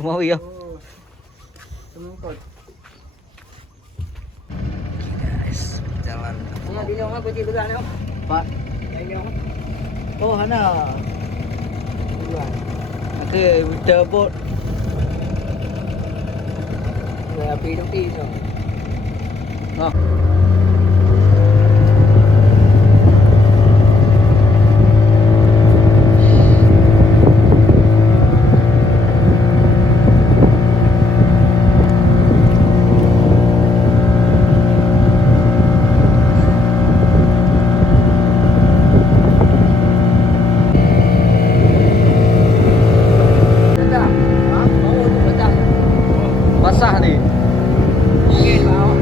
Mau ya? Semangkot. Guys, jalan. Ini di nyong apa sih belah nyong? Pak. Yang nyong. Oh, hana. Bulan. Okay, kita boat. Rồi api trong ti rồi. Nah. Basah nih. Angin mau.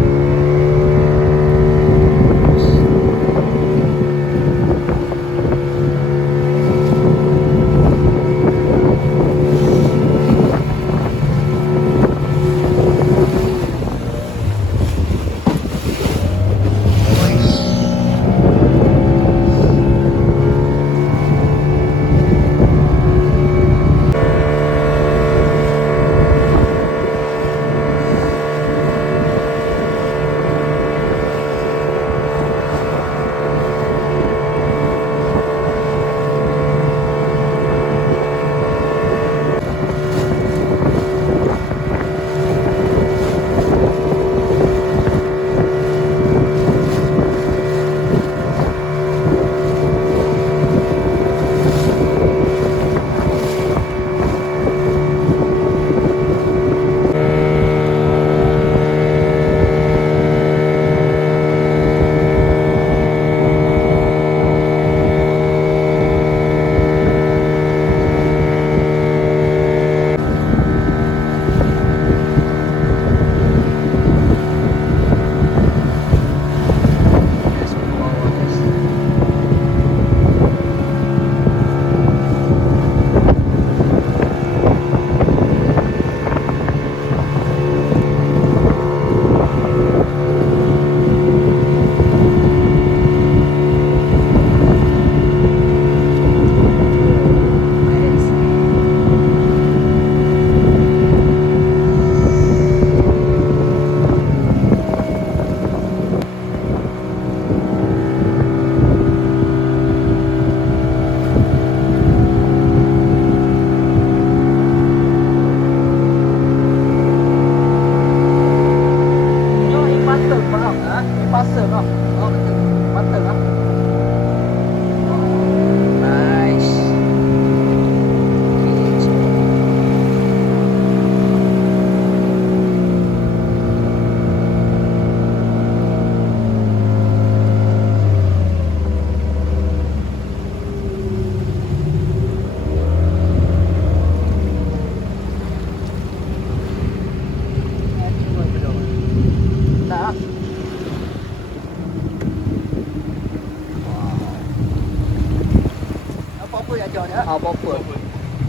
Apa-apa.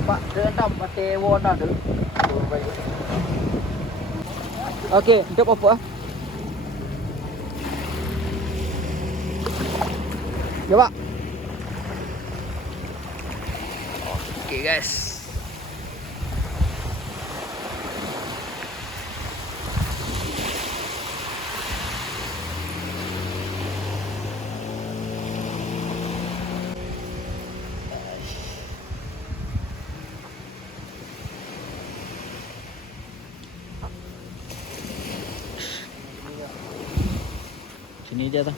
Pak, dia tak pakai warna tu. Okey, untuk apa? Ya, Pak. Okey, guys. Sini dia tu. Oke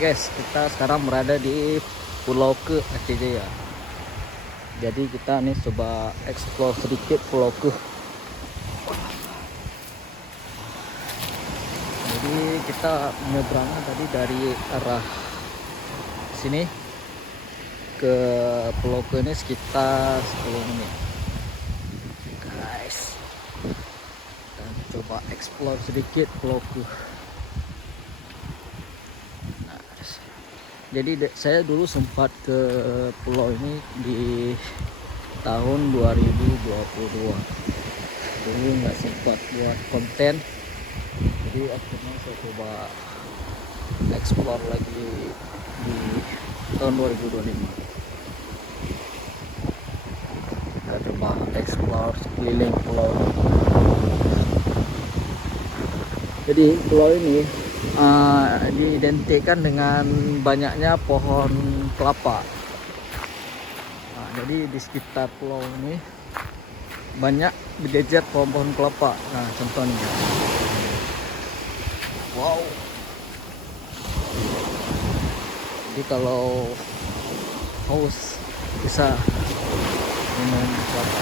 guys, kita sekarang berada di Pulau Ke Aceh Jaya. Jadi kita nih coba explore sedikit Pulau Ke. kita menyeberang tadi dari arah sini ke Pulau Ke ini sekitar 10 menit guys. Dan coba explore sedikit Pulau Ke. Nah, jadi saya dulu sempat ke pulau ini di tahun 2022. Dulu nggak sempat buat konten, jadi akhirnya saya coba explore lagi di tahun 2025. Kita coba explore sekeliling pulau. Jadi pulau ini diidentikan dengan banyaknya pohon kelapa. Nah, jadi di sekitar pulau ini banyak berjejer pohon-pohon kelapa. Nah, contohnya, wow. Jadi kalau haus bisa minum kelapa.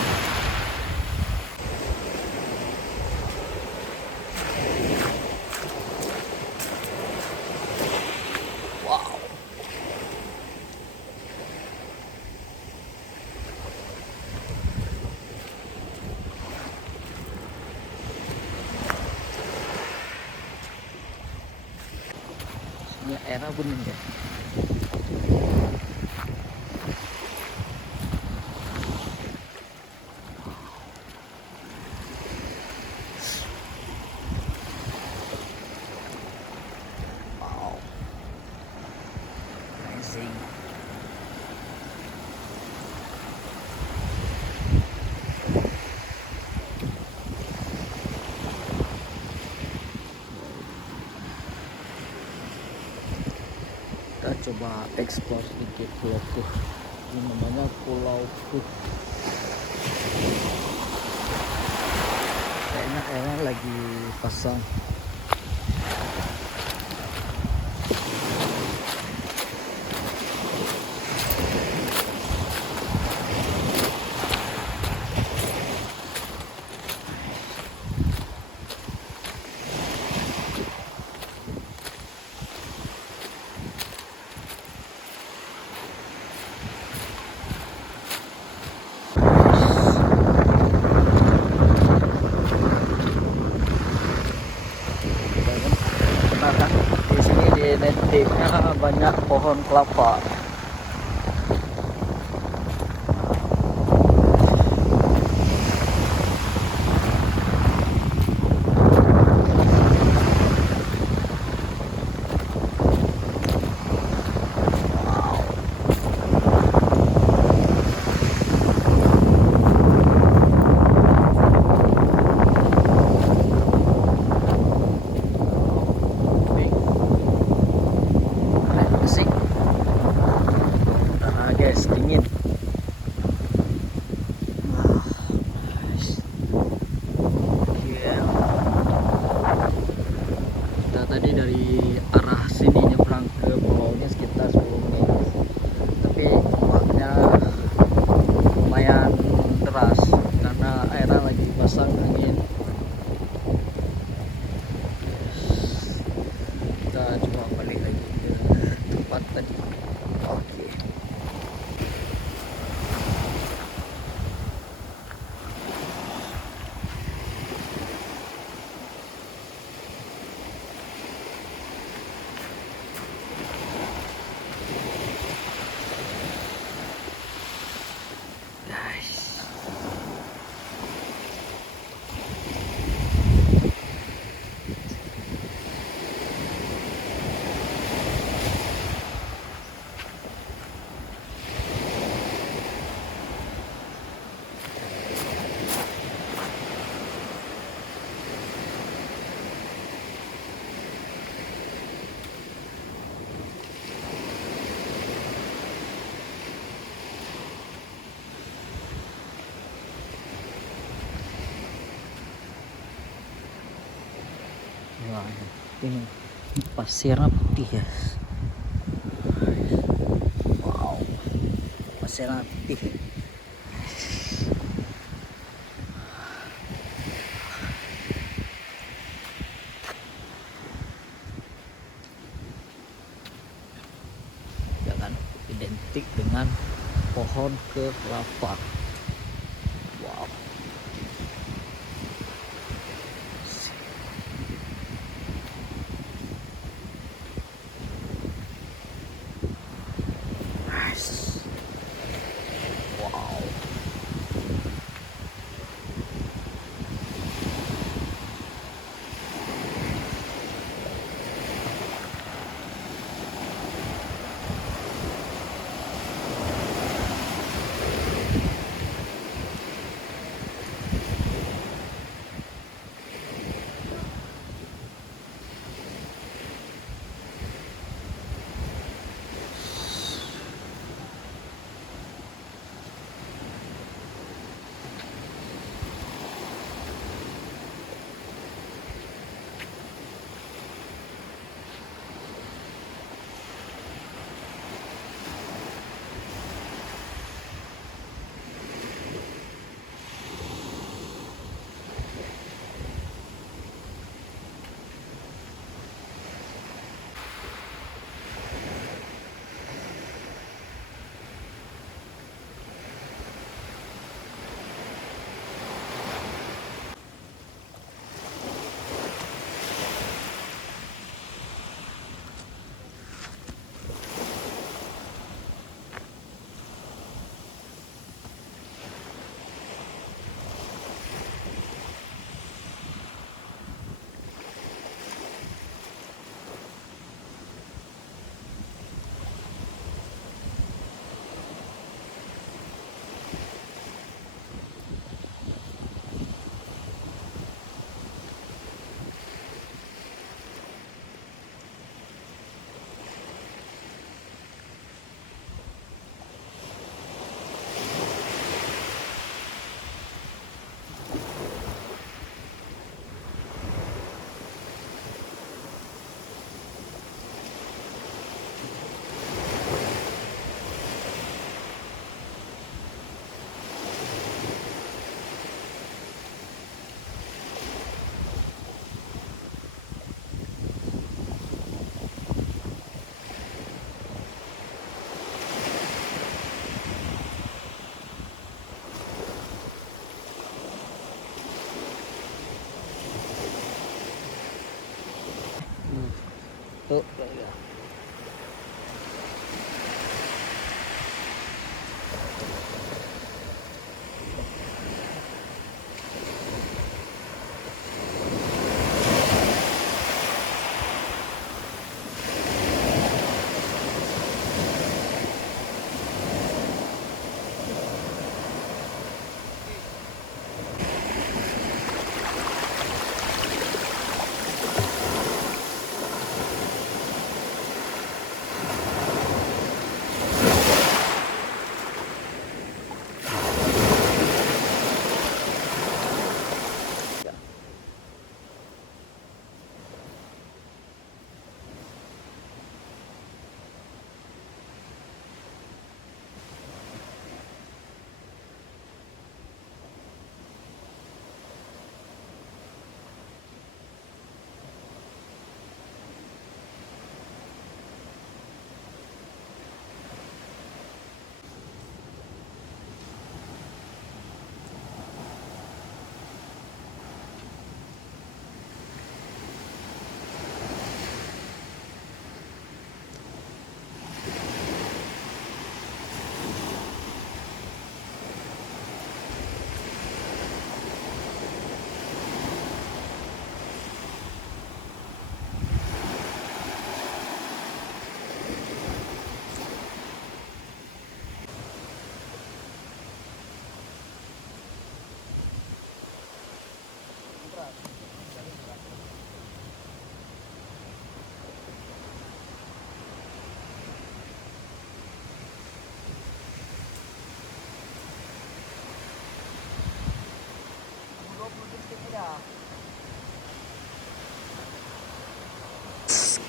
Wow. Ini airnya bening ya. Wow. Amazing. Kita coba explore sedikit Pulau Ke. Ini namanya Pulau Ke. Kayaknya airnya lagi pasang. Di sini identiknya banyak pohon kelapa. Asik. Nah, guys, dingin. Kita tadi dari arah sini nyebrang ke pulaunya sekitar 10 menit, tapi ombaknya lumayan deras karena airnya lagi pasang angin. Kita coba balik lagi ke tempat tadi. Oke. Wah, ini pasirnya putih ya. Wow, pasirnya putih. pohon kelapa. Wow. Nice. Wow. Tuh, ya.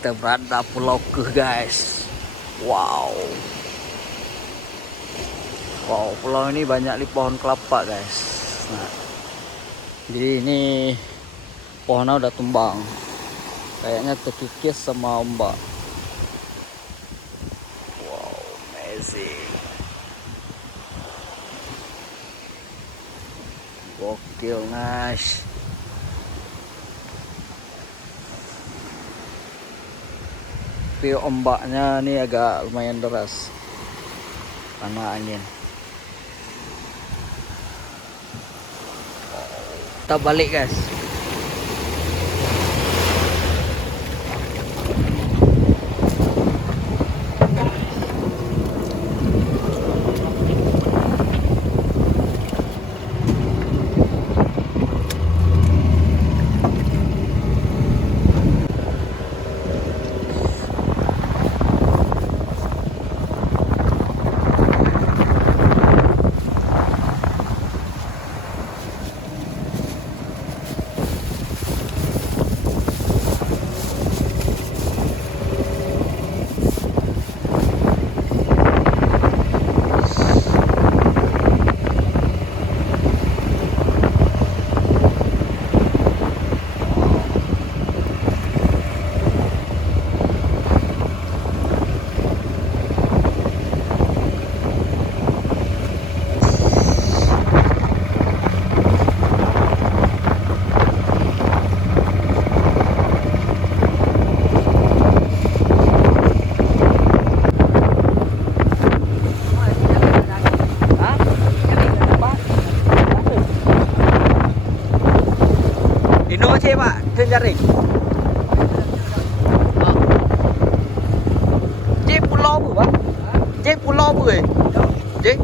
Kita berada Pulau Keh, guys. Wow. Wow, pulau ini banyak nih pohon kelapa, guys. Nah, jadi ini pohonnya udah tumbang. Kayaknya terkikis sama ombak. Wow, amazing. Gokil, nice. Tapi ombaknya nih agak lumayan deras karena angin. Kita balik guys. Ino aja Pak, dan jaring. Cek pulau apa Pak? Cek pulau apa? Cek?